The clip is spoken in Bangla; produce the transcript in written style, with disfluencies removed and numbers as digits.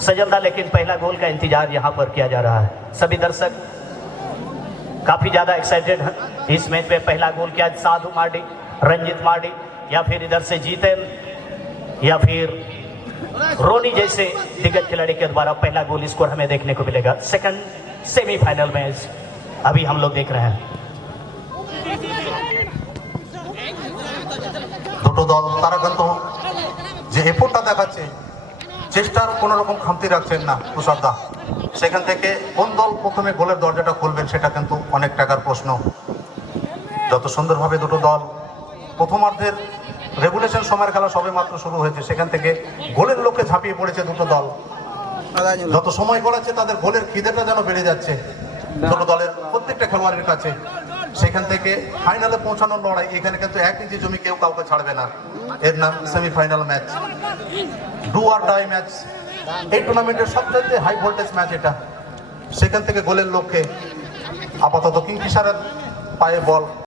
सजल था, लेकिन पहला गोल का इंतजार यहाँ पर किया जा रहा है। सभी दर्शक काफी ज्यादा एक्साइटेड हैं इस मैच में। पहला गोल क्या साधु मार्डी, रंजित मार्डी, या फिर इधर से जीतन, या फिर रोनी जैसे दिग्गज खिलाड़ी के द्वारा पहला गोल स्कोर हमें देखने को मिलेगा। सेकंड सेमीफाइनल मैच अभी हम लोग देख रहे हैं। দুটো দল তারা কিন্তু যে এফোর্টটা দেখাচ্ছে, চেষ্টার কোনো রকম খামতি রাখছেন না তুষারদা। সেখান থেকে কোন দল প্রথমে গোলের দরজাটা খুলবেন সেটা কিন্তু অনেক টাকার প্রশ্ন। যত সুন্দরভাবে দুটো দল প্রথমার্ধের রেগুলেশন সময়ের খেলা সবে মাত্র শুরু হয়েছে, সেখান থেকে গোলের লক্ষ্যে ঝাঁপিয়ে পড়েছে দুটো দল। যত সময় গড়াচ্ছে তাদের গোলের খিদেটা যেন বেড়ে যাচ্ছে দুটো দলের প্রত্যেকটা খেলোয়াড়ের কাছে। সেখান থেকে ফাইনালে পৌঁছানোর লড়াই, এখানে কিন্তু এক ইঞ্চি জমি কেউ কাউকে ছাড়বে না। এর নাম semifinal match, do or die match. এই টুর্নামেন্টের সবচেয়ে হাই ভোল্টেজ ম্যাচ এটা। সেখান থেকে গোলের লক্ষ্যে আপাতত কিংফিশারের পায়ে বল।